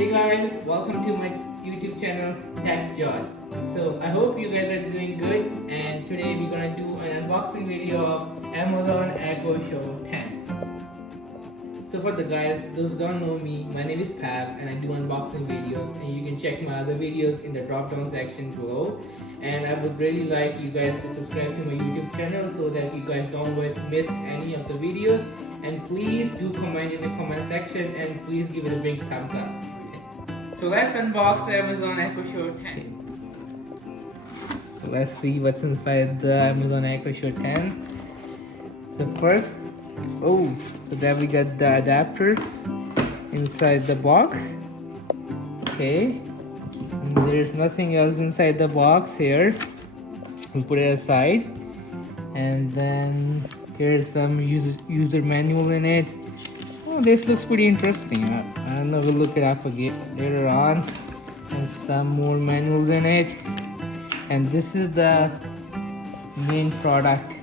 Hey guys, welcome to my YouTube channel Tech Joy. So I hope you guys are doing good, and today we're gonna do an unboxing video of Amazon Echo Show 10. So for the guys, those who don't know me, my name is Pav and I do unboxing videos, and you can check my other videos in the drop down section below. And I would really like you guys to subscribe to my YouTube channel so that you guys don't always miss any of the videos. And please do comment in the comment section, and please give it a big thumbs up. So let's unbox the Amazon Echo Show 10. So let's see what's inside the Amazon Echo Show 10. So first, so there we got the adapter inside the box. Okay, and there's nothing else inside the box here. We'll put it aside, and then here's some user manual in it. Oh, this looks pretty interesting. I don't know, we'll look it up again later on. And some more manuals in it. And this is the main product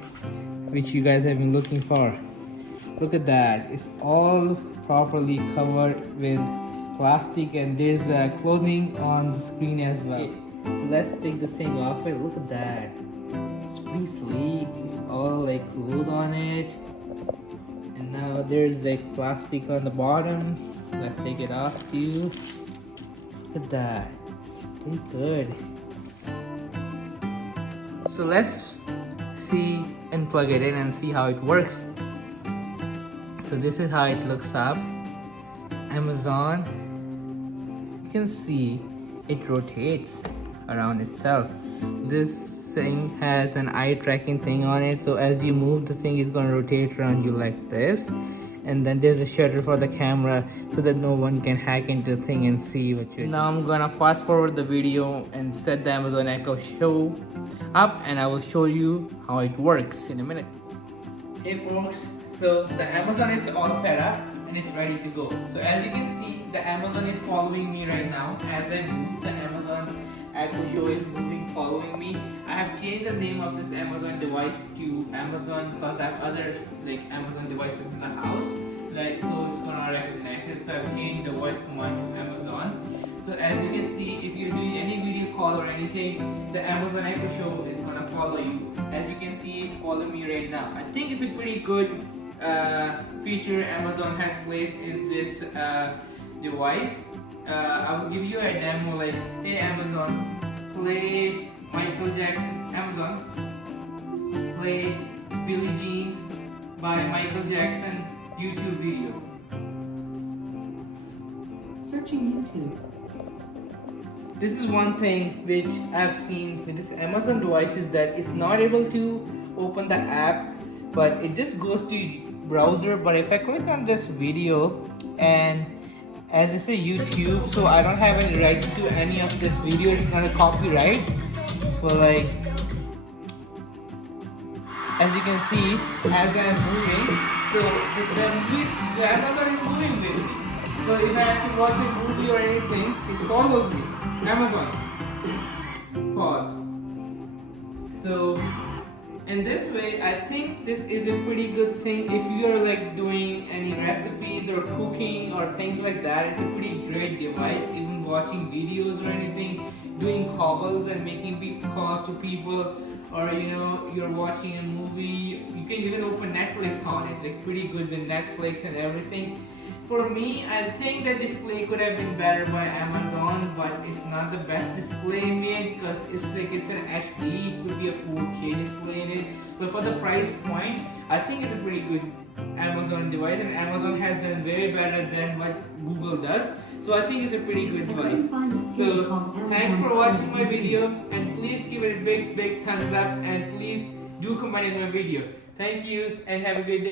which you guys have been looking for. Look at that. It's all properly covered with plastic, and there's clothing on the screen as well. So let's take the thing off it. Look at that. It's pretty sleek. It's all like cloth on it. And now there's like plastic on the bottom. Let's take it off too. Look at that. It's pretty good. So let's see and plug it in and see how it works. So this is how it looks up. Amazon. You can see it rotates around itself. This thing has an eye tracking thing on it, so as you move, the thing is going to rotate around you like this. And then there's a shutter for the camera so that no one can hack into the thing and see what you're doing. Now I'm gonna fast forward the video and set the Amazon Echo Show up, and I will show you how it works in a minute. Hey folks, so the Amazon is all set up and it's ready to go. So as you can see, the Amazon is following me right now. As I move, the Amazon Echo Show is moving, following me. I have changed the name of this Amazon device to Amazon because I have other like Amazon devices in the house, like, so it's gonna recognize it. So I've changed the voice command to Amazon. So as you can see, if you're doing any video call or anything, the Amazon Echo Show is gonna follow you. As you can see, it's following me right now. I think it's a pretty good feature Amazon has placed in this device. I will give you a demo like, hey Amazon, play Michael Jackson. Amazon, play Billie Jeans by Michael Jackson YouTube video. Searching YouTube. This is one thing which I've seen with this Amazon device, is that it's not able to open the app, but it just goes to browser. But if I click on this video, and as it's a YouTube, so I don't have any rights to any of this video, it's gonna copyright. So like, as you can see, as I'm moving, so the Amazon is moving with me. So if I have to watch a movie or anything, it follows me. Amazon. Pause. So in this way, I think this is a pretty good thing if you are like doing any recipes or cooking or things like that. It's a pretty great device. Even watching videos or anything, doing calls and making calls to people, or you're watching a movie, you can even open Netflix on it, like pretty good with Netflix and everything. For me, I think the display could have been better by Amazon, but it's not the best display made because it's an HD, it could be a 4K display in it. But for the price point, I think it's a pretty good Amazon device, and Amazon has done way better than what Google does. So I think it's a pretty good device. So thanks for watching my video, and please give it a big thumbs up, and please do comment in my video. Thank you and have a good day.